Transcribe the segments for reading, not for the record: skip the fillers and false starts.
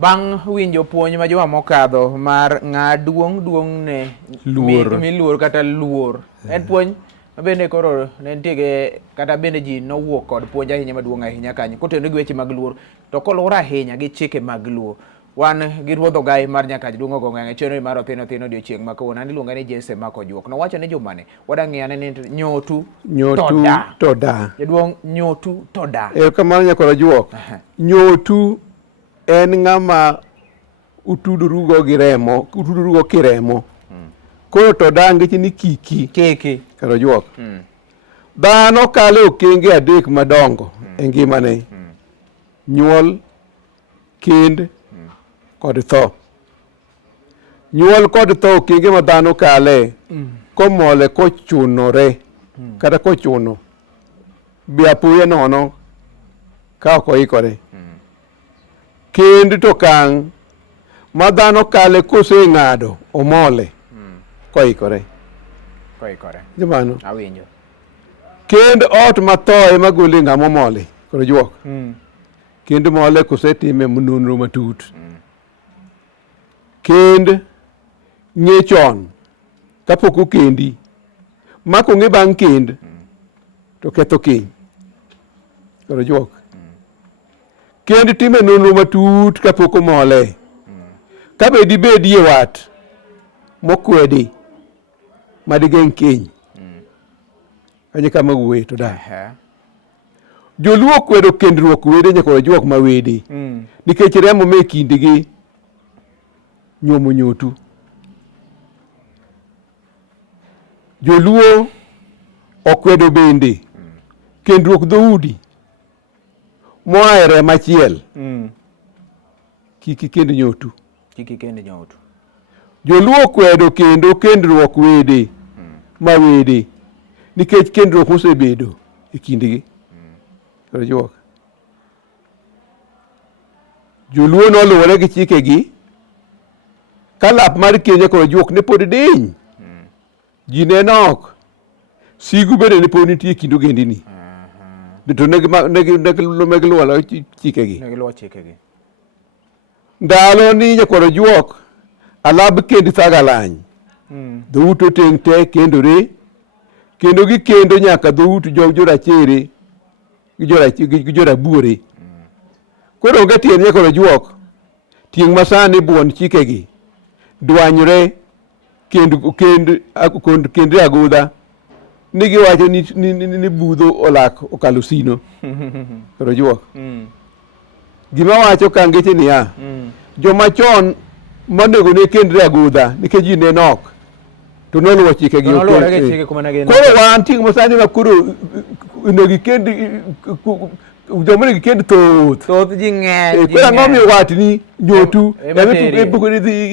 Bang' winjo puonj ma joma mokadho mar ng'a duong' ne miluor kata luor. En puonj bende koro ne ntiege kata bende ji nowuok kod puonj ahinya maduong' ahinya kanyo kotenore gi weche mag luor to koluwore ahinya gi chike mag luor. Wan gi ruodho gai mar nyaka duong' ogong'e chenro mar Othinothin odiochieng' ma kawuono iluonga ni Jesse Makojuok. Nowacho ni jomane wadang'iyane ni nyotu to da. Jaduong' nyotu to da. Kamano nyakora juok. Nyotu en ng'ama utudurugo gi remo, utudurugo kiremo. Koro to da ngeche ni kiki. Karo juok. Dhano kale okenge adek madongo e ngimane. Nyuol, kend, kod tho. Nyuol kod tho okenge ma dhano kale komole kochunore kata kochuno bi apoya nono ka ok oikore. Kend to kang' ma dhano kale koseng'ado omole koikore. Jomano. Awinjo. Kend ot matho ema gole ng'ama omole. Koro juok. Kend mole kosetime nonro matut. Kend ng'e chon kapok okendi. Ma kong'e bang' kend to ketho keny. Koro juok. Kend time nonro matut kapok omole. Kabe dibedie wat mokwedi madigeng' keny. Kanye kama wuoye to da. Joluo kwedo kendruok wede nyaka juok ma wede. Nikech remo me kindigi nyomo nyotu. Joluo okwedo bende kendruok dhoudi moa e remo achiel. Kiki kend nyotu. Joluo kwedo kendo kendruok wede ma wede nikech kendruok mosebedo e kindgi. Koro juok. Joluo noluwore gi chikegi ka lap mar kenya koro juok ne pod diny. Ji ne nok. Sigu bende ne pod nitie kind ogendini. To negiluwo chikegi. Ndalo ni nyakoro juok alab kend thagalany. Dhout oteng' te kendore. Kendo gikendo nyaka dhout jorachere gi jorabuore. Koro onge tiend nyakoro juok. Tieng' masani buon chikegi dwanyore kend agudha ni giwacho ni budho olak okalo sino. Koro juok. Gima wacho ka ngeche niya. Joma chon monego ne kendre agudha nikech ji ne nok to noluwo chikegi. Koro wan ting' masani ma koro onego kendi joma ne gikend thoth ji ng'eny. Koro ang'o miyo watni nyotu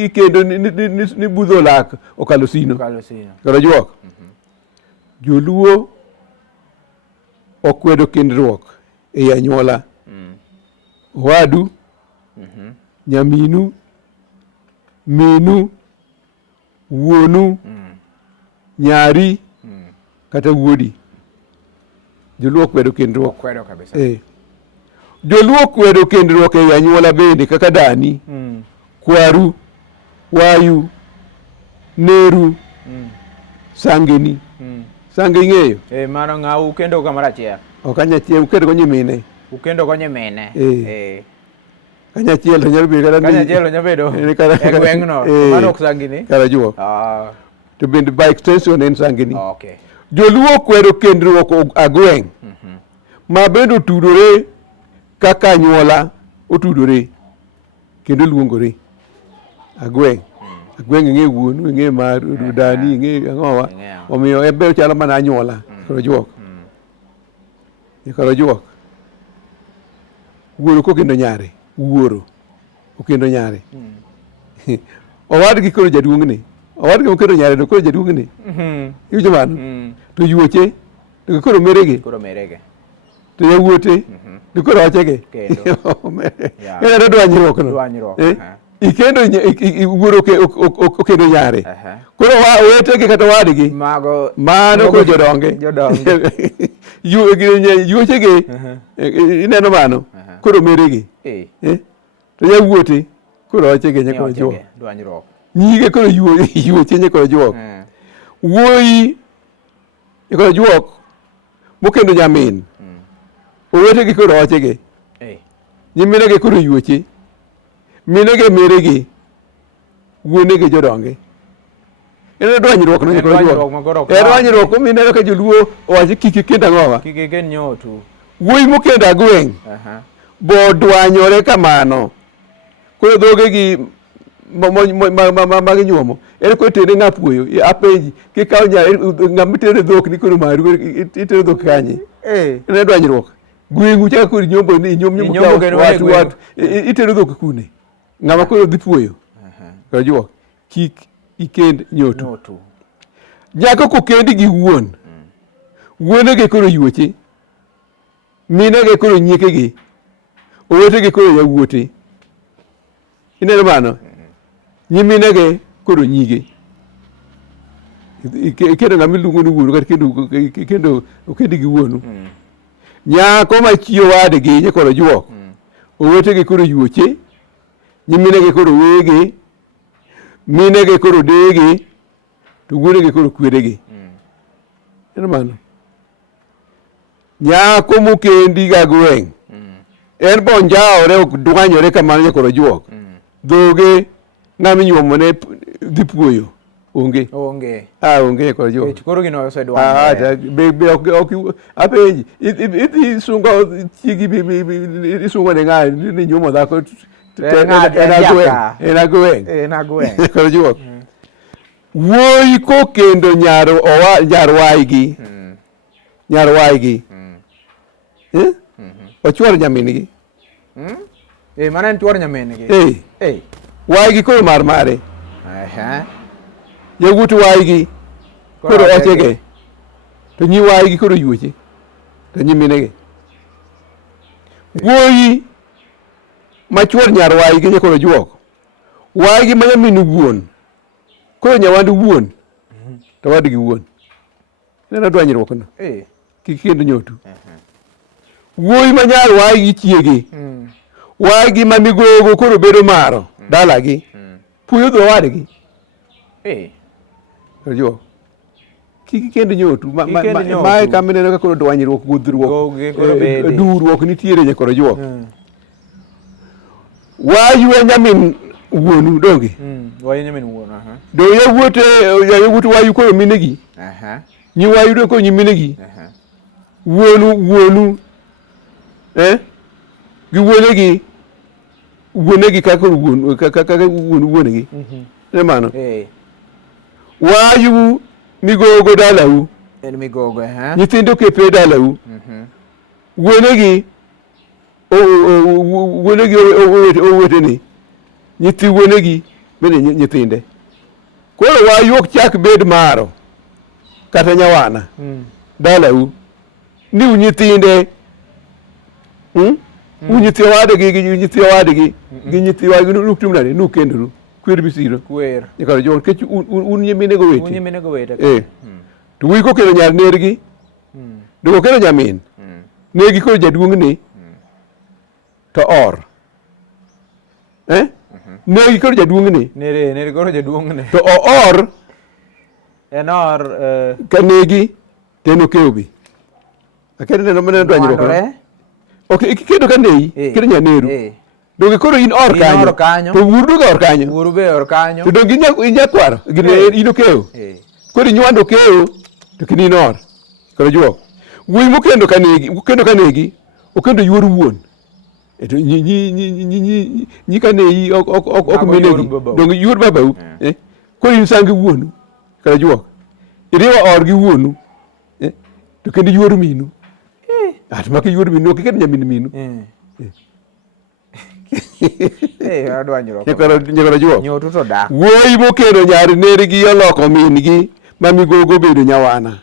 ikendo ni budho lak okalo sino. Koro juok. Joluo okwedo kendruok e anyuola. Owadu, nyaminu, minu, wuonu, nyari, kata wuodi. Joluo kwedo kendruok. Joluo kwedo kendruok e anyuola bende kaka dani, kwaru, wayu, neru, sangeni. Sange ing'eyo? Mano ng'au kendo kamoro achiel. Ok anyachiel ukendo go nyimine. Ukendo go nyimine. Kanyachiel to nyalo bedo kata ni. Kanyachiel to nyalo bedo e gweng'no. Mano ok sangini. Kara juok. To bende by extension en sangini. Joluo kwedo kendruok agweng'. Ma bende otudore kaka anyuola otudore kendo luongore. Agweng'. Agweng' ing'e wuonu, ing'e mar dani, ing'e ang'owa. Omiyo ebe chalo mana anyuola. Koro juok. Koro juok. Wuoro kokendo nyare. Wuoro okendo nyare. Owadgi koro jaduong'ne. Owadgi okendo nyare to koro jaduong'ne. Iwinjo mano? To yuoche to koro merege. To yawuote to koro ochege. Ene dwanyruok no. Ikendo wuoro okendo nyare. Koro owetegi kata wadgi mano koro jodonge. Yuochege ineno mano koro merege. To yawuote koro ochege nyakoro juok. Dwanyruok. Nyige koro yuoche nyakoro juok. Wuoyi nyakoro juok mokendo nyamin. Owetegi koro ochege. Nyiminege koro yuoche. Minege meregi. Wuonege jodonge. En dwanyruok no nyakoro juok. Dwanyruok mineno ka joluo owacho kik kend ang'owa. Kik kend nyotu. Wuoyi mokendo agweng'. Bo dwanyore kamano. Koro dhogegi mag nyuomo. En ko tere ng'apuoyo. Apenji. Kikaw ng'ama tere dhok ni koro maru. Itere dhok kanye. En dwanyruok. Gweng'u chaka koro nyombo ni nyom wat. Itere dhok kune. Ng'ama koro dhi puoyo. Koro juok. Kik ikend nyotu. Nyako kokendi gi wuon. Wuonege koro yuoche. Minege koro nyiekegi. Owetege koro yawuote. Ineno mano? Nyiminege koro nyige. Kendo ng'ama iluongo ni wuonu kendo okendi gi wuonu. Nyako machio wadgi nyakoro juok. Owetege koro yuoche. Nyiminege koro wege. Minege koro dege. To wuonege koro kwerege. Ineno mano? Nyako mokendi ga gweng'. En bonjaore ok dwanyore kamano nyakoro juok. Dhoge ng'ama inyuomone dhi puoyo. Onge. Onge koro juok. Koro gino osedwanyore. Be ok apenji. Idhi sungo chigi isungo ne ng'a ni nyuomo dhako. En agweng'. Koro juok. Wuoyi kokendo nyarwaigi. Nyarwaigi. Ochuor nyamingi. Mana en chuor nyamingi. Waigi koro mare. Yawuot waigi koro ochege. To nyi waigi koro yuoche. To nyiminege. Wuoyi machuor nyarwaigi nyakoro juok. Waigi ma nyamin wuon. Koro nyawand wuon. To wadgi wuon. Neno dwanyruok no. Kik kendo nyotu. Wuoyi ma nyar waigi chiege. Waigi ma migogo koro bedo maro dalagi. Puoyo dho wadgi. Ojo. Kik kendo nyotu. Mae kamineno ka koro dwanyruok gudhruok. Duruok nitiere nyakoro juok. Wayu e nyamin wuonu donge. Wayu nyamin wuonu. Do yawuot wayu koro minegi. Nyi wayu do koro nyiminegi. Wuonu gi wuonegi kaka wuonegi. Ne mano. Wayu migogo dalau. En migogo nyithindo kepe dalau. Wuonegi oweteni. Nyithi wuonegi bende nyithinde. Koro wayu ok chak bed maro kata nyawana dalau ni unyithinde. Unyithi wadgi gi nyithi wadgi nuktum nade nukendoru kwer bisiro. Nyakoro jo kech un nyiminego wete. To wuoyi kokelo nyar nergi. Dogo kelo nyamin. Negi koro jaduong'ni to or. Negi koro jaduong'ni. Neri koro jaduong'ni. To or. En or. Ka negi teno keobi. Akende neno mene dwanyruok. Ok kendo ka nei kendo nyaneru. Dogi koro in or kanyo. To wuoru dogo or kanyo. Wuoru be or kanyo. To dogi inyakwaro. In okeo. Koro inywando okeo to kini in or. Koro juok. Wuoyi mokendo ka negi okendo yuor wuon. To nyi ka nei ok menegi. Dogi yuor babau. Koro in sangi wuonu. Koro juok. Iriwo or gi wuonu. To kendo yuor minu. Maki yuor minu ok kendo nyamin minu. Nyakoro juok. Nyotu to da. Wuoyi mokendo nyar nergi oloko mingi ma migogo bedo nyawana.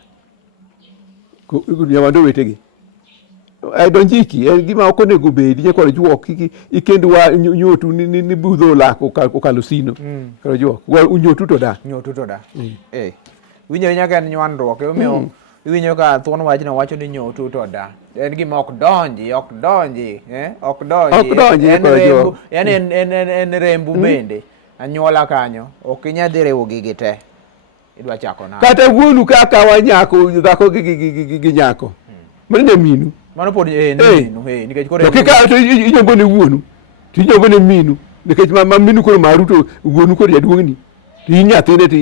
Nyawando wetegi. Ai donjiki en gima ok onego bedi nyakoro juok ikendo nyotu ni budho lako okalo sino. Koro juok. Unyotu to da. Winjo nyaka en nywandruok. Omiyo iwinjo ka thuon wachno wacho ni Nyuto to da en gima ok donji en rembu bende anyuola kanyo ok inyal dhi riwo gigi te idwa chako na kata wuonu kaka wa nyako dhako gi nyako mano nyaminu mano pod minu nikech koro kika to inyombo ne wuonu to inyombo ne minu nikech ma minu koro maru to wuonu koro jaduong'ni to inyathine to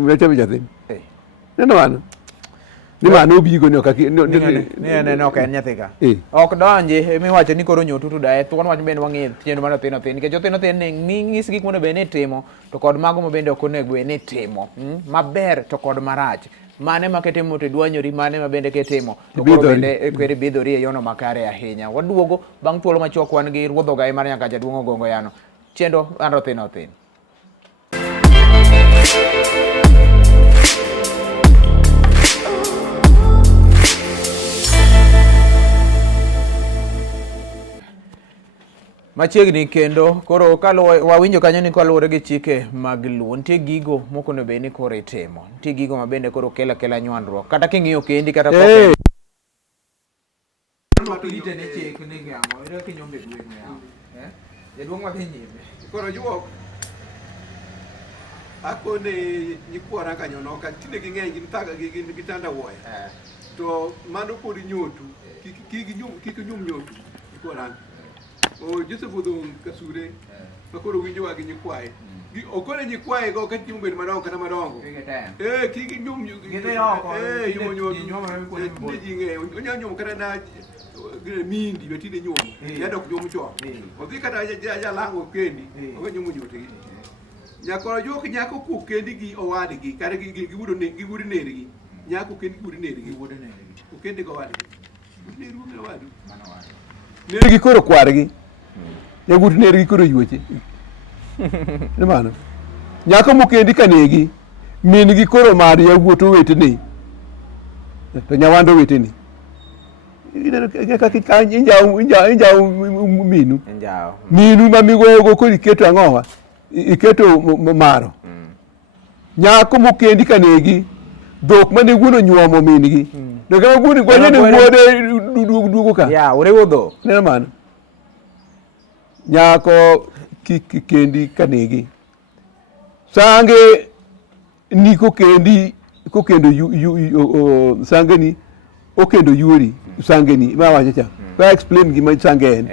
weche nyathine neno mano ni mano obigo ni ok en nyathi ka ok donji miwacho ni koro Nyuto to dae thuon wach bende wang'e chenro mar Othinothin nikech Othinothin ng'is gik monego bed ni timo to kod mago mabende ok onego bed ni timo maber to kod marach mane ma kitimo to dwanyori mane ma bende kitimo to koro bende kweri bidhori e yono makare ahinya. Waduogo bang' thuolo machuok wan gi ruodho gai mar nyaka jaduong' Ogongo Yano chenro mar Othinothin. Machiegni kendo koro wawinjo kanyo ni kaluwore gi chike mag luo nitie gigo moko ne bed ni koro itimo nitie gigo mabende koro kela nywandruok kata king'iyo kendi kata koro juok akone nyikwara kanyo no ka tinde gi ng'eny gin taga gi tanda wuoya to mano pod Nyuto kik nyum Nyuto nyikwara o Joseph odong kasure makoro winjowa gi nyikwaye okone nyikwaye go ka timo bed madongo kata madongo kik nyum onya nyum kata na mindi betinde nyum yadok nyum chon odhi kata jalango kendi ok nyum Nyuto nyakoro jok nyako ku kendi gi owadgi kata gi wudo nergi nyako kendi wudo nergi kendi go owadgi neru owadu nergi koro kwargi yagut nergi koro yuoche ne mano nyako mokendi kanegi min gi koro mar yawuoto wetene to nyawando wetene kaka injaw minu ma migogo koro iketo ang'owa iketo maro nyako mokendi kanegi dhok mane wuono nyuomo min gi to kama wuono gwanyone wuode duogo ka uriwo dhok neno mano nyako kendi kanegi sange ni kokendo sangeni okendo yuori sangeni ma wacho cha ka explain gima sange en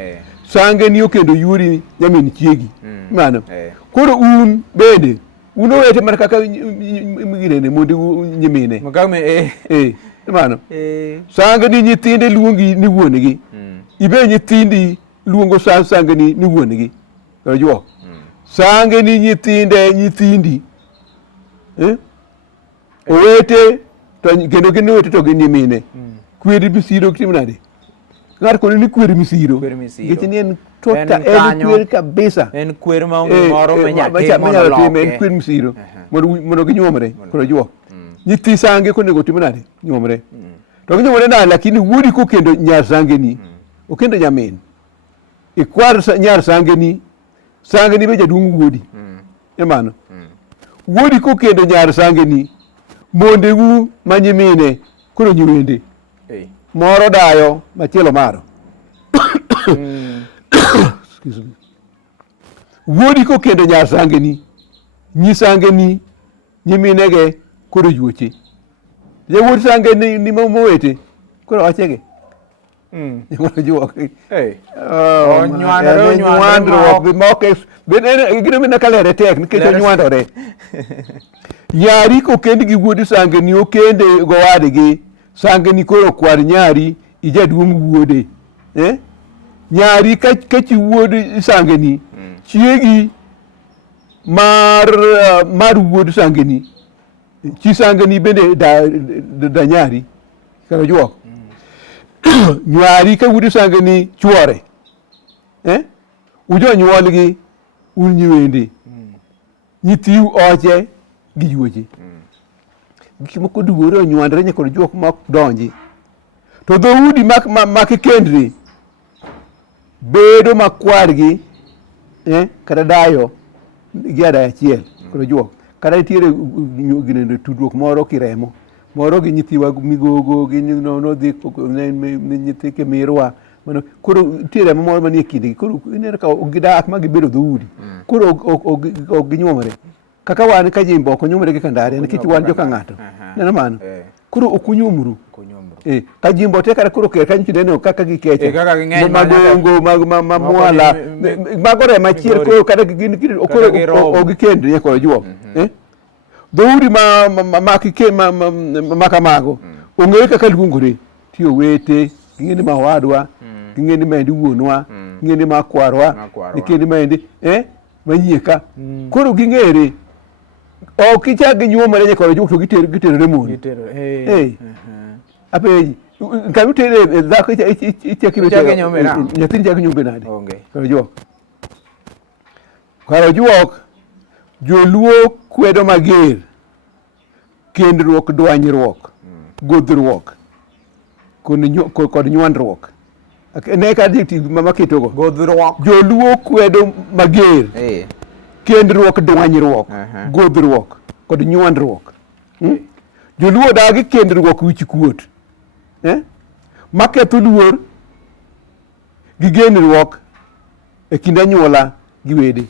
sangeni okendo yuori nyamin chiegi mano koro un bende uno wete mar kaka migirene mondi nyimine mano sangeni nyithinde luongi ni wuongi ibe nyithindi luongo sangeni ni wuongi koro juok sangeni nyithindi owete to kendo gin owete to gin nyimine kweri misiro kitimnade ng'at kono ni kweri misiro nikech ni en kwer kabisa en kwer ma onge moro menyalo time en kwer misiro mondo ginyuomre koro juok nyithi sange konego timnade nyuomre to ginyuomre nade lakini wuodi kokendo nyar sangeni okendo nyamin ikwar nyar sangeni be jaduong' wuodi emano wuodi kokendo nyar sangeni mondegu manyimine koro nyirende moro dayo machielo maro wuodi kokendo nyar sangeni nyisangeni nyiminege koro yuoche jawuot sangeni ni mowete koro wachege juok onyuandruok kalere tek nikech onywandore nyari kokendi gi wuodi sangeni okende gowadgi sangeni koro kwar nyari ijaduong' wuode nyari kachi wuod sangeni chiegi mar wuod sangeni chi sangeni bende da nyari karo juok nyari ka wuod sangeni chuore ujo nyuolgi un nyiwende nyithiu oche gi yuoche gik moko duore onywandre nyakoro juok ma ok donji to dhoudi makikendri bedo makwargi kata dayo gi adaya achiel koro juok kata nitiere tudruok moro kiremo moro gi nyithiwa migogo gi nodhi ne nyithi kemirwa koro tiere moro manie kindgi koro ineno ka gidak ma gibedo dhoudi koro ok ginyuomore kaka wan ka jimbo ok onyuomore gi kandare nikech wan joka ng'ato neno mano koro ok unyuomru ka jimbo te kata koro ker kanyo kineno kaka gikeche magongo mamwala magore machiel koro kata ok gikendre koro juok dhoudi makamago ong'ere kaka luongore tiyo wete ging'e ni mawadwa ging'e ni maendi wuonwa ging'e ni makwarwa ging'e maendi manyieka koro ging'ere ok ichak ginyuomore nyaka juok to giterore mon apenji kama utere dhako ichake nyathini chake nyombe nade karo juok joluo kwedo mager kendruok dwanyruok godhruok kod nywandruok ne ka adjective maketogo joluo kwedo mager kendruok dwanyruok godhruok kod nywandruok joluo dagi kendruok wich kuot maketho luor gi genruok e kind anyuola gi wede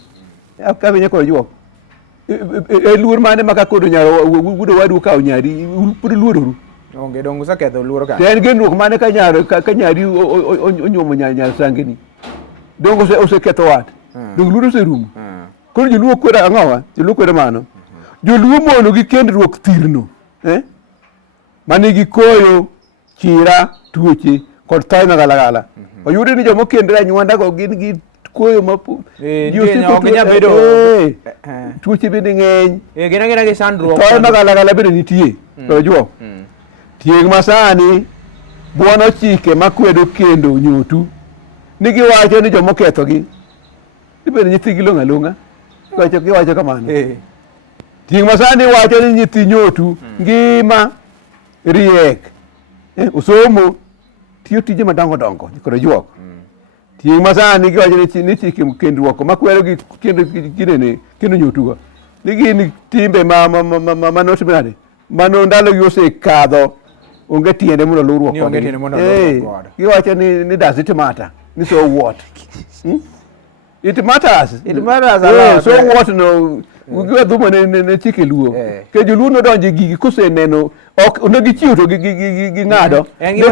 kawinya kod juok luor mane maka kodo nyaro wudo wadu kawo nyari pod luororu onge dong useketho luor ka en genruok mane ka nyari onyuomo nyar sangeni dong oseketho wat dong luor oserumo koro joluo kwedo ang'owa joluo kwedo mano joluo mono gi kendruok thirno mane gi koyo chira tuoche kod tho magalagala oyudi ni joma okendre anywanda go gin gi koyo tuoche bende ng'eny tho magalagala bende nitie to juok tieng' masani buono chike makwedo kendo nyotu ni giwacho ni joma okethogi ibende nyithi gilong'a along'a giwacho kamano tieng' masani wacho ni nyithi nyotu ngima riek osomo tiyo tije madongo dongo kod juok tieng' masani giwacho ni chike kendruok makwero gi kendo nyotugo ni gin timbe manotimbe nade mano ndalogi osekadho onge tiende mondo luwruok giwacho ni does it matter ni so what it matters so what no giwa dhumo ne chike luo ke joluo nodonje gigi koseneno ok ne gichiwo to gi ng'ado in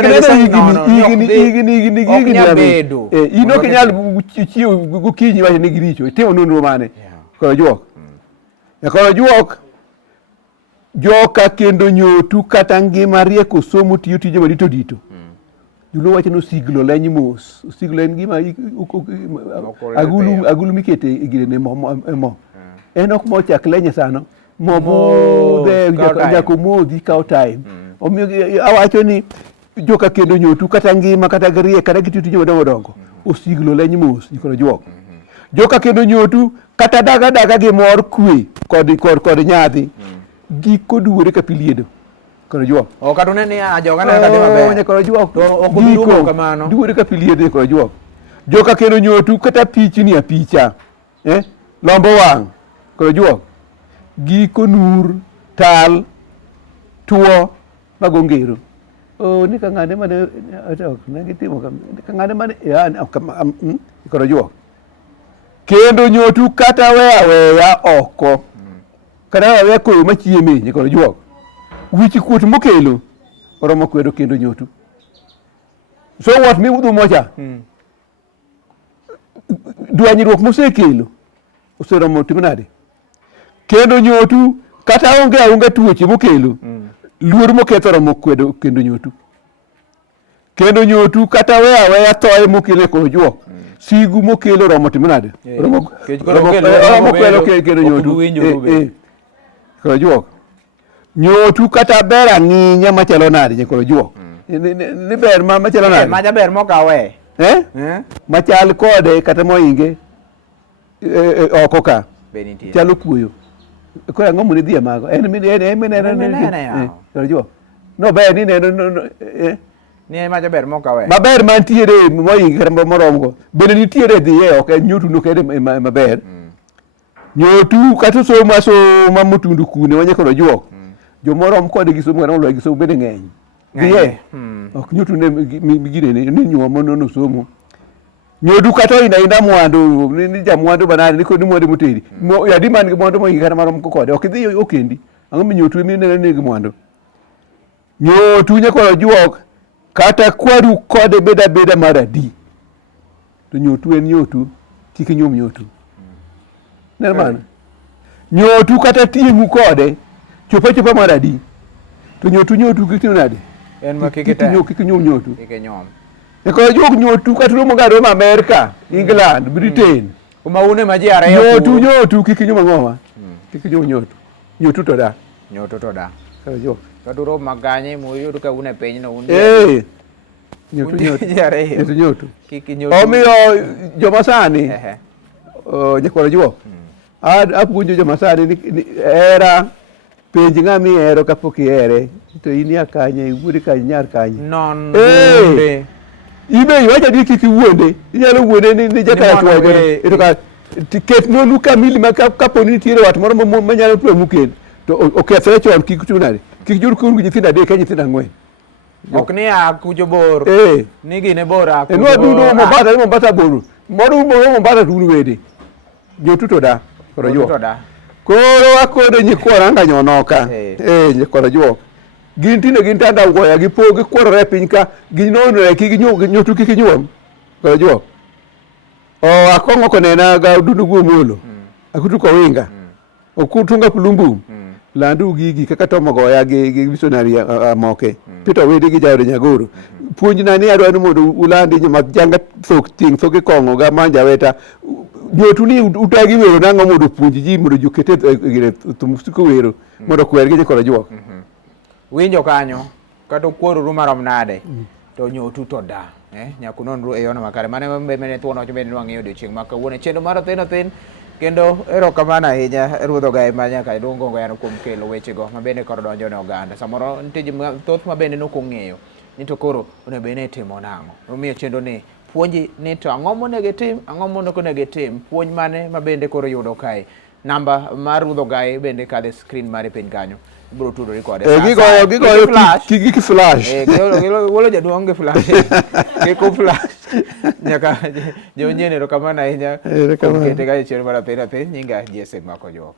ok inyal chiwo gokinyi wacho ni giricho itimo nonro mane koro juok joka kendo nyotu kata ngima rieko somo tiyo tije madito dito joluo wacho ni osiglo leny mos osiglo en gima agulu mikete e girene mo en ok mochak lenye sano mobudhe nyaka modhi kawo time omiyo awacho ni joka kendo nyotu kata ngima kata riek kata gitiyo tije madongo dongo osiglo leny mos koro juok joka kendo nyotu kata daga gi mor kwe kod nyadhi giko duore ka piliedo koro juok kata ne ni ajoga na kata maber koro juok to ok bilumo kamano duore ka piliedo koro juok joka kendo nyotu kata pichni apicha lombo wang' koro juok giko nur tal tuo mago ngero ni ka ng'ane mane ne gitimo ka ng'ane mane koro juok kendo nyotu kata weya oko kata weya koyo machieme koro juok wich kuot mokelo oromo kwedo kendo nyotu so what mi udhu mocha dwanyruok mosekelo oseromo timo nade kendo nyotu kata onge tuoche mokelo luor moketho romo kwedo kendo nyotu kendo nyotu kata weya thoe mokelo koro juok sigu mokelo romo timo nade romo kwedo kendo nyotu koro juok nyotu kata ber ang'inya machalo nade koro juok ni ber machalo nade ma jaber mokawe machal kode kata moinge oko ka chalo kuoyo koro ang'o mone dhi amago koro juok no ber ni neno ni ma jaber mokawe maber mantiere moinge kata moromgo bende nitiere dhiye ok nyotu no kede maber nyotu kata soma motundu kune wanye koro juok Jomorom kode gi somo ng'ano gi somo bende ng'eny. Dhiye. Ok Nyuto ne gine ni nyuomo no somo. Nyodu kata ina mwandu ni jamwandu banani ni kodi mwandu moteri. Yadi man gi mwandu moyi kata marom kode. Ok idhi okendi. Ang'o mi Nyuto mi ne gi mwandu. Nyuto nyako juok kata kwaru kode beda maradi. To Nyuto en Nyuto kik nyum Nyuto. Neno mano. Nyuto kata timu kode chopa maradi. To Nyuto kik nade. En ma kik nyum Nyuto. Kik nyum. Eko jok Nyuto kata romo ga Roma America, England, Britain. Uma une ma ji ariyo. Nyuto kik nyum ng'owa. Kik nyum Nyuto. Nyuto to da. Nyuto to da. Kara jok. Kaduro maganye muyudo ka une piny no un. Nyuto. Kik Nyuto. Omiyo joma sani. Nyakwara jok. Apuonjo joma sani ni era penj ng'ami ero kapok ihere. To in ya kanye, iwuode kanye, nyar kanye. Non wuonde. Ibe iwacha di kik iwuonde. Inyalo wuonde ni jataya chwoge. Ito ka tiket nonu kamili ma kaponi nitiere wat moro manyalo tuomu kendo. To okethre chon kik chunare. Kik jur kuru nyithindo adek ka nyithindo ang'wen. Ok ni kujo bor. Ni gine bor kujo. Enwa duno Mombasa bor. Moru Mombasa dunu wede. Nyuto to da. Koro akodo nyikwara anga nyonoka. Nyikwara juok. Gin tanda goya gi po gi kworore piny ka ginonore ki Nyuto kik nyuom. Koro juok. Akong'o konena ga dudu guomolo. Akutu ko winga. Okutunga pulumbu. Landu gigi kaka tomo goya gi missionary amoke. Peter wede gi jawre Nyagoro. Puonjna ni adwa ni mondo ulandi nyama janga thok ting thoke kongo ga manja weta. Nyuto ni utagi wero nang'o mondo puonji ji mondo jokete tumusuko wero mondo kwer gi kora juok. Winjo kanyo kata kworo marom nade to Nyuto to da nyaku nonro e yono makare mane mene tuono cho bende wang'eyo odiochieng' ma kawuono chenro mar Othinothin kendo erokamano ahinya ruodho gaye ma nyaka iluongo goyano kuom kelo wechego ma bende koro donjo ne oganda samoro nitie ji thoth ma bende nok ong'eyo ni to koro onego bed ni itimo nang'o omiyo chenro ni puonji ni to ang'o monego itim ang'o monego itim puonj mane ma bende koro yudo kae namba mar ruodho gaye bende kadhe screen mare piny kanyo bro tudori kode gigoyo kiki flash golo jaduong' gi flash kiko flash nyaka jonyien erokamano ahinya kete ga chenro mar Othinothin nyinga Jesse Makonyo.